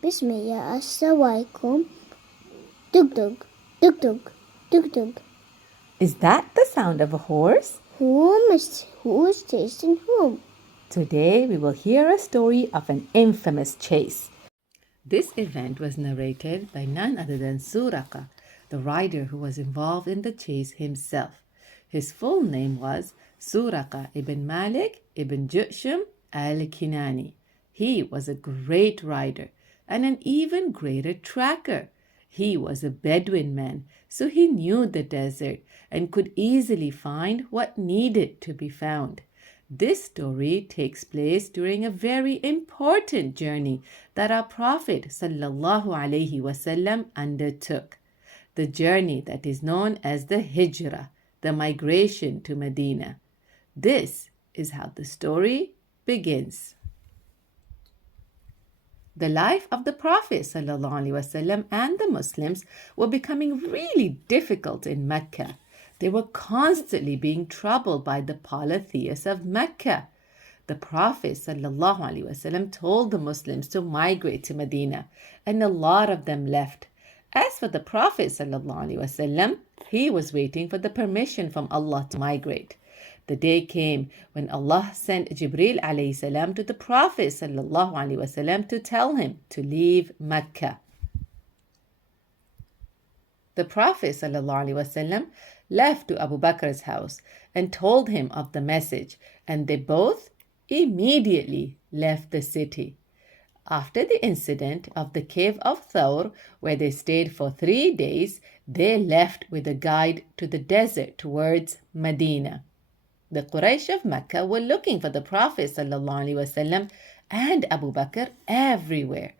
Bismillah, Assalamualaikum. Dug dug, dug dug, dug dug. Is that the sound of a horse? Who is chasing whom? Today we will hear a story of an infamous chase. This event was narrated by none other than Suraqa, the rider who was involved in the chase himself. His full name was Suraqa ibn Malik ibn Jushum al-Kinani. He was a great rider and an even greater tracker. He was a Bedouin man, so he knew the desert and could easily find what needed to be found. This story takes place during a very important journey that our Prophet ﷺ undertook. The journey that is known as the Hijrah, the migration to Medina. This is how the story begins. The life of the Prophet ﷺ and the Muslims were becoming really difficult in Mecca. They were constantly being troubled by the polytheists of Mecca. The Prophet ﷺ told the Muslims to migrate to Medina, and a lot of them left. As for the Prophet ﷺ, he was waiting for the permission from Allah to migrate. The day came when Allah sent Jibril alayhi salam to the Prophet ﷺ to tell him to leave Mecca. The Prophet ﷺ left to Abu Bakr's house and told him of the message, and they both immediately left the city. After the incident of the cave of Thawr, where they stayed for 3 days, they left with a guide to the desert towards Medina. The Quraysh of Mecca were looking for the Prophet ﷺ and Abu Bakr everywhere.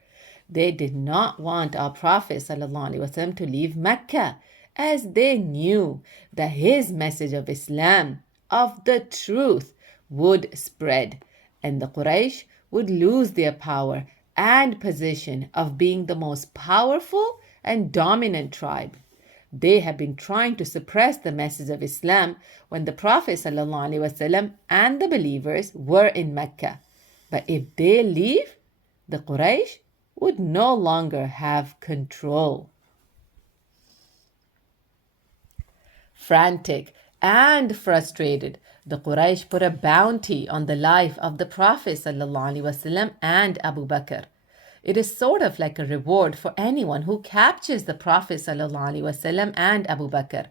They did not want our Prophet ﷺ to leave Mecca, as they knew that his message of Islam, of the truth, would spread, and the Quraysh would lose their power and position of being the most powerful and dominant tribe. They had been trying to suppress the message of Islam when the Prophet ﷺ and the believers were in Mecca. But if they leave, the Quraysh would no longer have control. Frantic and frustrated, the Quraysh put a bounty on the life of the Prophet ﷺ and Abu Bakr. It is sort of like a reward for anyone who captures the Prophet ﷺ and Abu Bakr.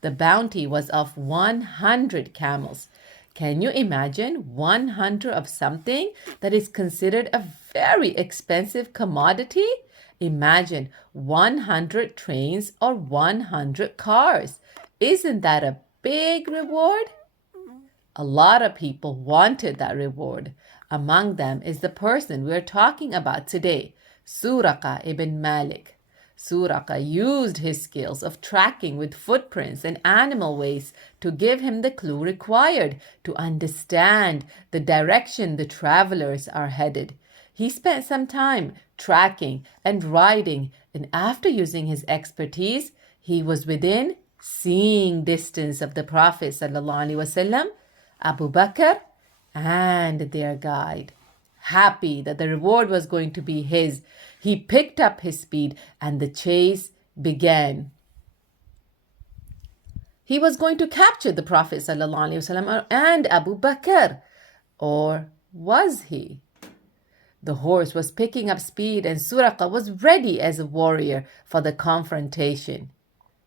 The bounty was of 100 camels. Can you imagine 100 of something that is considered a very expensive commodity? Imagine 100 trains or 100 cars. Isn't that a big reward? A lot of people wanted that reward. Among them is the person we are talking about today, Suraqa ibn Malik. Suraqa used his skills of tracking with footprints and animal waste to give him the clue required to understand the direction the travelers are headed. He spent some time tracking and riding, and after using his expertise, he was within seeing distance of the Prophet ﷺ, Abu Bakr, and their guide. Happy that the reward was going to be his, he picked up his speed and the chase began. He was going to capture the Prophet ﷺ and Abu Bakr. Or was he? The horse was picking up speed and Suraqa was ready as a warrior for the confrontation.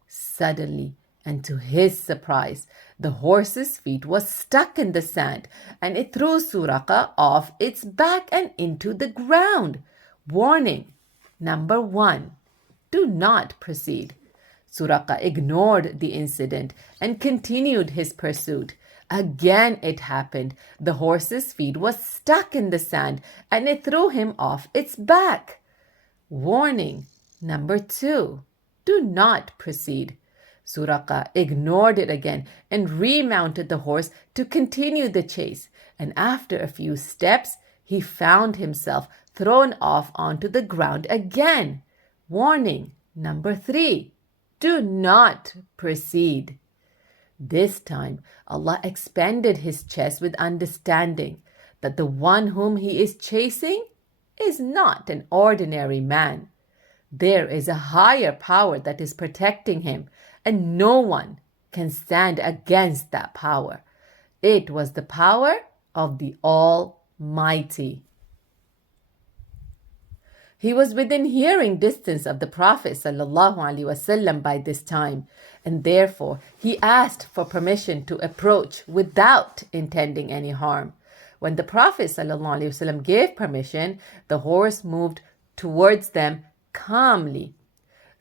Suddenly, and to his surprise, the horse's feet was stuck in the sand and it threw Suraqa off its back and into the ground. Warning, number 1, do not proceed. Suraqa ignored the incident and continued his pursuit. Again it happened. The horse's feet was stuck in the sand and it threw him off its back. Warning, number 2, do not proceed. Suraqa ignored it again and remounted the horse to continue the chase. And after a few steps, he found himself thrown off onto the ground again. Warning, number 3, do not proceed. This time, Allah expanded his chest with understanding that the one whom he is chasing is not an ordinary man. There is a higher power that is protecting him, and no one can stand against that power. It was the power of the Almighty. He was within hearing distance of the Prophet ﷺ by this time, and therefore he asked for permission to approach without intending any harm. When the Prophet ﷺ gave permission, the horse moved towards them calmly.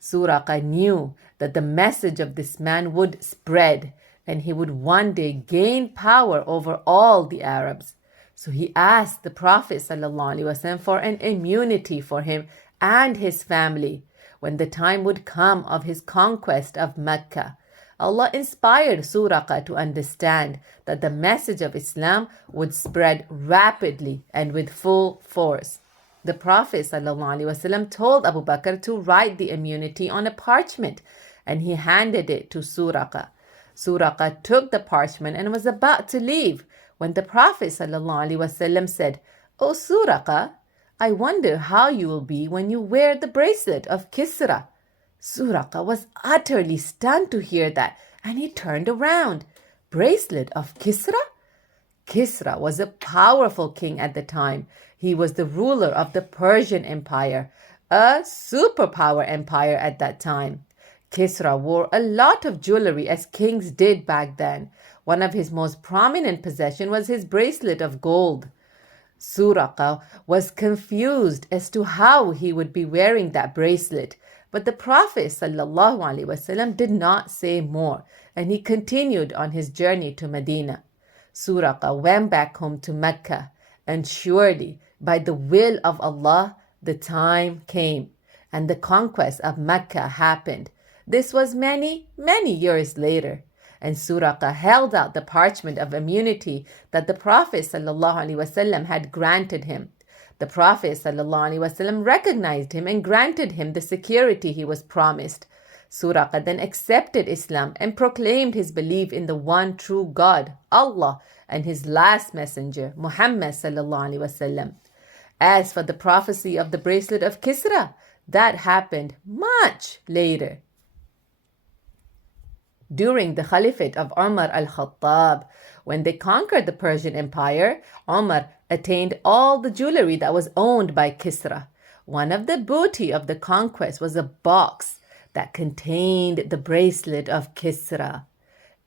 Suraqa knew that the message of this man would spread, and he would one day gain power over all the Arabs. So he asked the Prophet ﷺ for an immunity for him and his family when the time would come of his conquest of Mecca. Allah inspired Suraqa to understand that the message of Islam would spread rapidly and with full force. The Prophet ﷺ told Abu Bakr to write the immunity on a parchment, and he handed it to Suraqa. Suraqa took the parchment and was about to leave when the Prophet ﷺ said, "O Suraqa, I wonder how you will be when you wear the bracelet of Kisra." Suraqa was utterly stunned to hear that, and he turned around. Bracelet of Kisra? Kisra was a powerful king at the time. He was the ruler of the Persian Empire, a superpower empire at that time. Kisra wore a lot of jewelry as kings did back then. One of his most prominent possessions was his bracelet of gold. Suraqa was confused as to how he would be wearing that bracelet, but the Prophet ﷺ did not say more, and he continued on his journey to Medina. Suraqa went back home to Mecca, and surely, by the will of Allah, the time came, and the conquest of Mecca happened. This was many, many years later, and Suraqa held out the parchment of immunity that the Prophet ﷺ had granted him. The Prophet ﷺ recognized him and granted him the security he was promised. Suraqa then accepted Islam and proclaimed his belief in the one true God, Allah, and his last messenger, Muhammad ﷺ. As for the prophecy of the bracelet of Kisra, that happened much later. During the Caliphate of Umar al-Khattab, when they conquered the Persian Empire, Umar attained all the jewelry that was owned by Kisra. One of the booty of the conquest was a box that contained the bracelet of Kisra.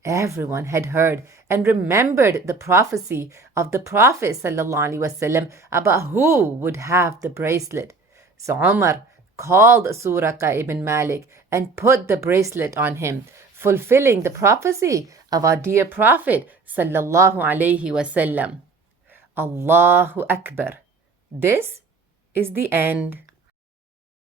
Everyone had heard and remembered the prophecy of the Prophet ﷺ about who would have the bracelet. So Umar called Suraqa ibn Malik and put the bracelet on him, fulfilling the prophecy of our dear Prophet ﷺ. Allahu Akbar. This is the end.